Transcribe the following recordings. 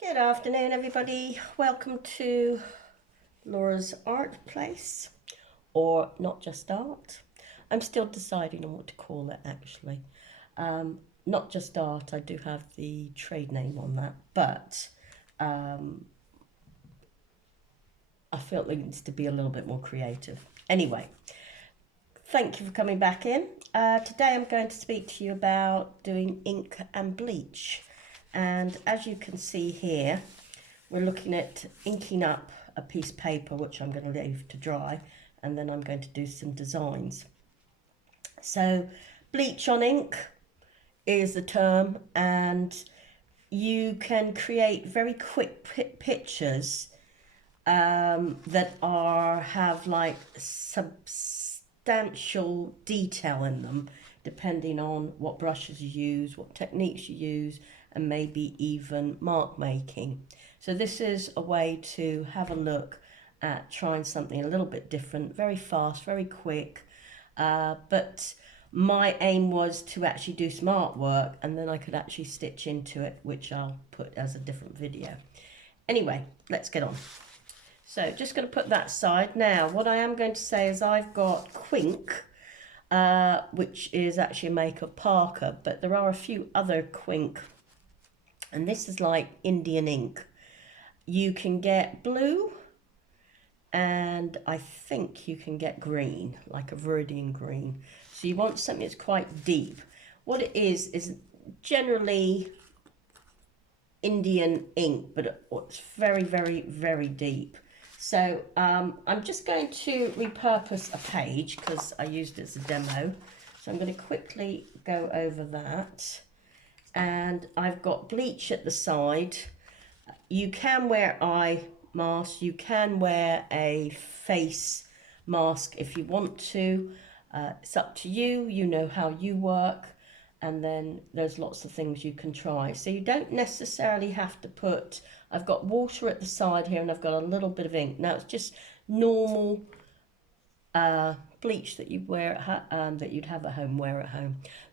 Good afternoon, everybody. Welcome to Laura's Art Place, or Not Just Art. I'm still deciding on what to call it, actually. Not Just Art, I do have the trade name on that, but I felt it needs to be a little bit more creative. Anyway, thank you for coming back in. Today I'm going to speak to you about doing ink and bleach. And as you can see here, we're looking at inking up a piece of paper, which I'm going to leave to dry, and then I'm going to do some designs. So bleach on ink is the term, and you can create very quick pictures that have like substantial detail in them, depending on what brushes you use, what techniques you use, and maybe even mark making. So this is a way to have a look at trying something a little bit different, very fast, very quick. But my aim was to actually do some artwork, and then I could actually stitch into it, which I'll put as a different video. Anyway, let's get on. So just going to put that aside. Now, what I am going to say is I've got Quink, which is actually a make of Parker, but there are a few other Quink, and this is like Indian ink. You can get blue, and I think you can get green, like a Viridian green. So you want something that's quite deep. What it is generally Indian ink, but it's very, very, very deep. So I'm just going to repurpose a page because I used it as a demo. So I'm going to quickly go over that. And I've got bleach at the side. You can wear eye mask, you can wear a face mask if you want to. It's up to you, you know how you work, and then there's lots of things you can try. So you don't necessarily have to put, I've got water at the side here and I've got a little bit of ink. Now it's just normal bleach that you wear at that you'd have at home,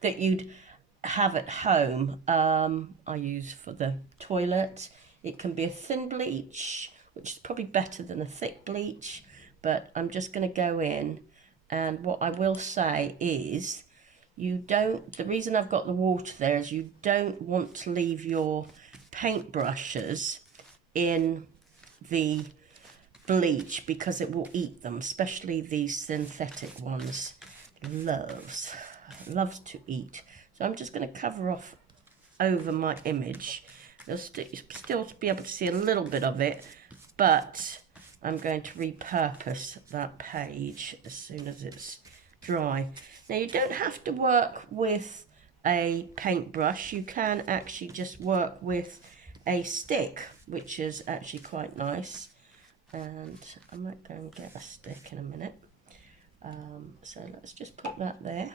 that you'd have at home. I use for the toilet. It can be a thin bleach, which is probably better than a thick bleach, but I'm just going to go in, and what I will say is the reason I've got the water there is you don't want to leave your paintbrushes in the bleach because it will eat them, especially these synthetic ones. Loves to eat. So I'm just going to cover off over my image. You'll still be able to see a little bit of it, but I'm going to repurpose that page as soon as it's dry. Now you don't have to work with a paintbrush. You can actually just work with a stick, which is actually quite nice. And I might go and get a stick in a minute. So let's just put that there.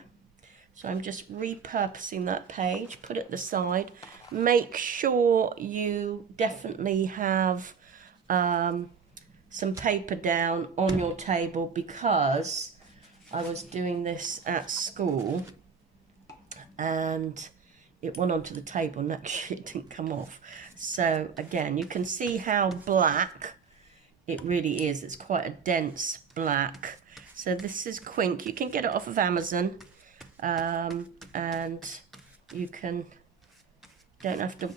So I'm just repurposing that page, put it aside. Make sure you definitely have some paper down on your table, because I was doing this at school and it went onto the table and actually it didn't come off. So again, you can see how black it really is. It's quite a dense black. So this is Quink. You can get it off of Amazon. And you don't have to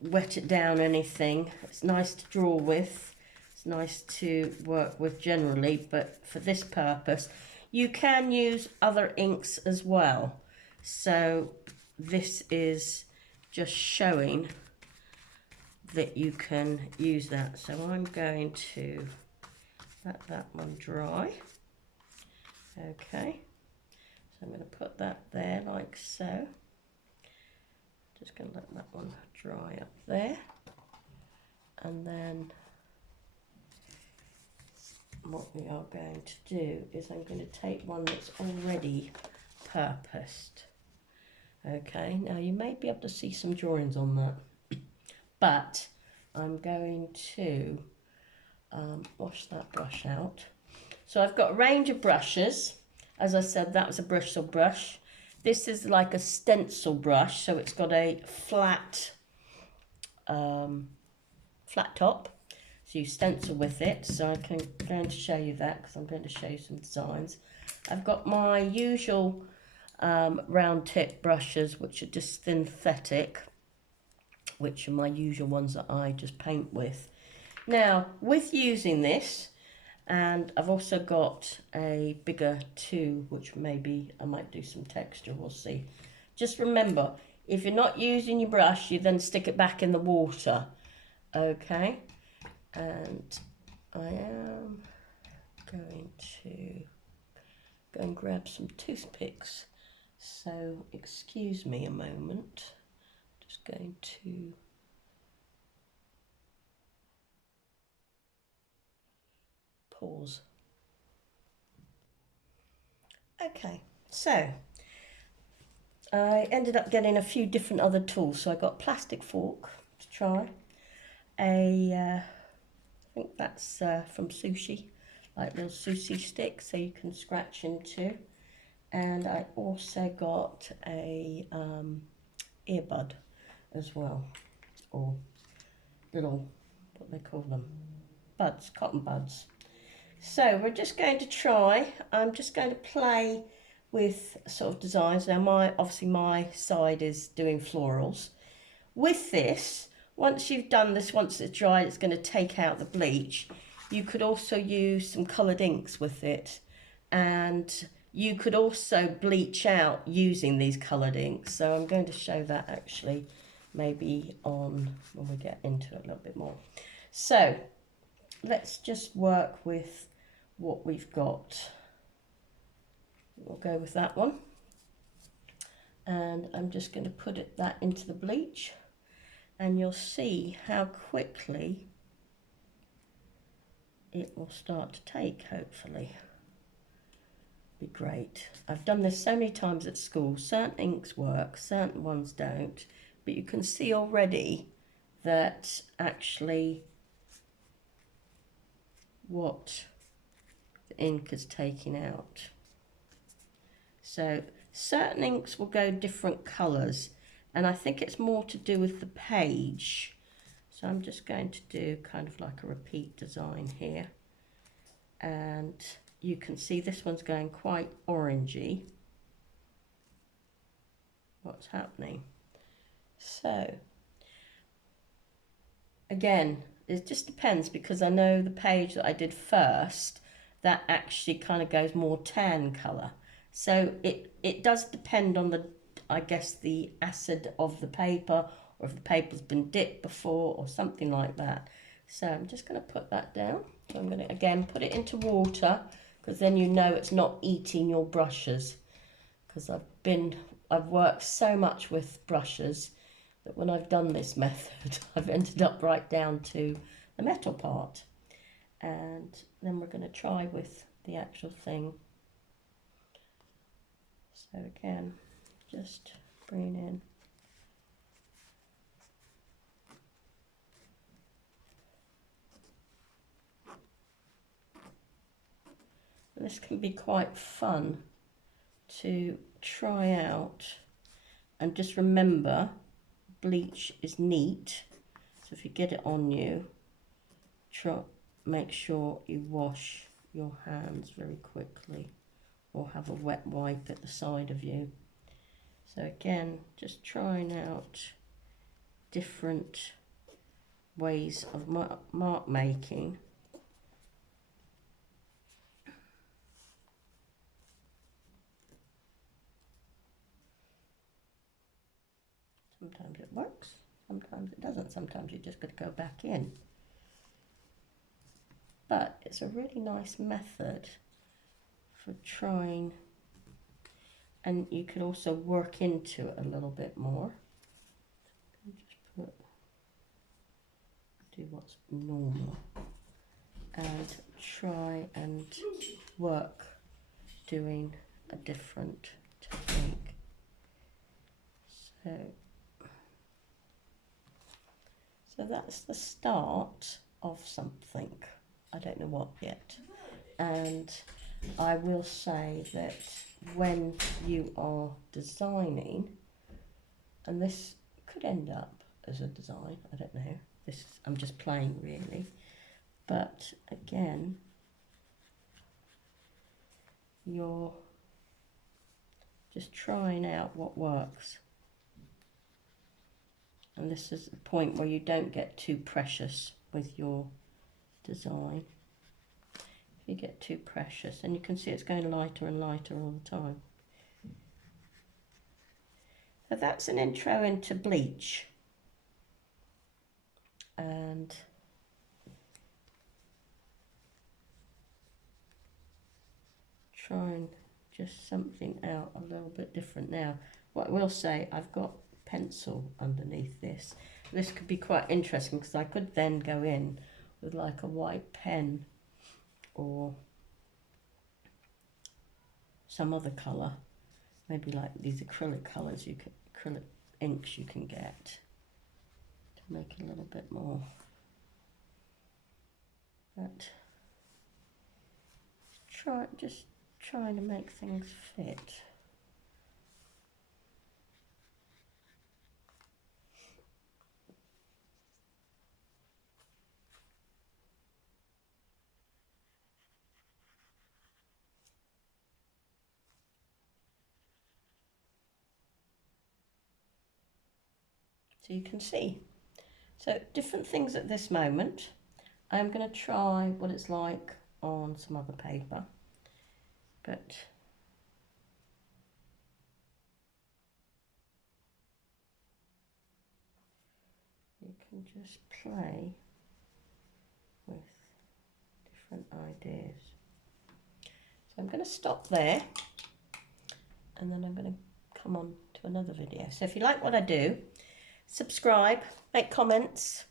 wet it down or anything. It's nice to draw with. It's nice to work with generally, but for this purpose, you can use other inks as well. So this is just showing that you can use that. So I'm going to let that one dry. Okay. So I'm going to put that there like so. Just going to let that one dry up there. And then what we are going to do is I'm going to take one that's already purposed. Okay, now you may be able to see some drawings on that, but I'm going to wash that brush out. So I've got a range of brushes. As I said, that was a bristle brush. This is like a stencil brush, so it's got a flat flat top, so you stencil with it. So I'm going to show you that because I'm going to show you some designs. I've got my usual round tip brushes, which are just synthetic, which are my usual ones that I just paint with. Now, with using this, and I've also got a bigger 2, which maybe I might do some texture, we'll see. Just remember, if you're not using your brush, you then stick it back in the water, okay? And I am going to go and grab some toothpicks. So excuse me a moment. Just going to pause. Okay, so I ended up getting a few different other tools. So I got a plastic fork to try. I think that's from sushi, like little sushi sticks, so you can scratch into. And I also got a earbud as well, or little, what they call them, buds, cotton buds. So we're just going to try, I'm just going to play with sort of designs. Now obviously my side is doing florals. With this, once you've done this, once it's dried, it's going to take out the bleach. You could also use some coloured inks with it, and you could also bleach out using these coloured inks. So I'm going to show that actually maybe on when we get into it a little bit more. So let's just work with what we've got. We'll go with that one, and I'm just going to put that into the bleach, and you'll see how quickly it will start to take, hopefully. Be great. I've done this so many times at school. Certain inks work, certain ones don't, but you can see already that actually what the ink is taking out. So certain inks will go different colours, and I think it's more to do with the page. So I'm just going to do kind of like a repeat design here, and you can see this one's going quite orangey. What's happening? So again, it just depends, because I know the page that I did first, that actually kind of goes more tan colour. So it does depend on the, I guess, the acid of the paper, or if the paper's been dipped before or something like that. So I'm just going to put that down. So I'm going to again put it into water, because then you know it's not eating your brushes. Because I've worked so much with brushes that when I've done this method, I've ended up right down to the metal part. And then we're going to try with the actual thing. So again, just bring in. This can be quite fun to try out, and just remember, bleach is neat, so if you get it on you, make sure you wash your hands very quickly, or have a wet wipe at the side of you. So again, just trying out different ways of mark making. Sometimes it works, sometimes it doesn't, sometimes you just got to go back in. But it's a really nice method for trying, and you can also work into it a little bit more. Just do what's normal and try and work doing a different technique. So that's the start of something. I don't know what yet. And I will say that when you are designing, and this could end up as a design, I don't know, this, I'm just playing really. But again, you're just trying out what works. And this is the point where you don't get too precious with your design. If you get too precious, and you can see it's going lighter and lighter all the time. So that's an intro into bleach. And trying just something out a little bit different now. What I will say, I've got pencil underneath this. This could be quite interesting because I could then go in with like a white pen or some other colour, maybe like these acrylic colours, acrylic inks you can get to make it a little bit more. But just trying to make things fit. So you can see. So different things at this moment. I'm going to try what it's like on some other paper, but you can just play with different ideas. So I'm going to stop there, and then I'm going to come on to another video. So if you like what I do, subscribe, make comments,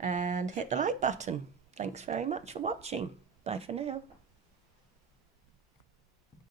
and hit the like button. Thanks very much for watching. Bye for now.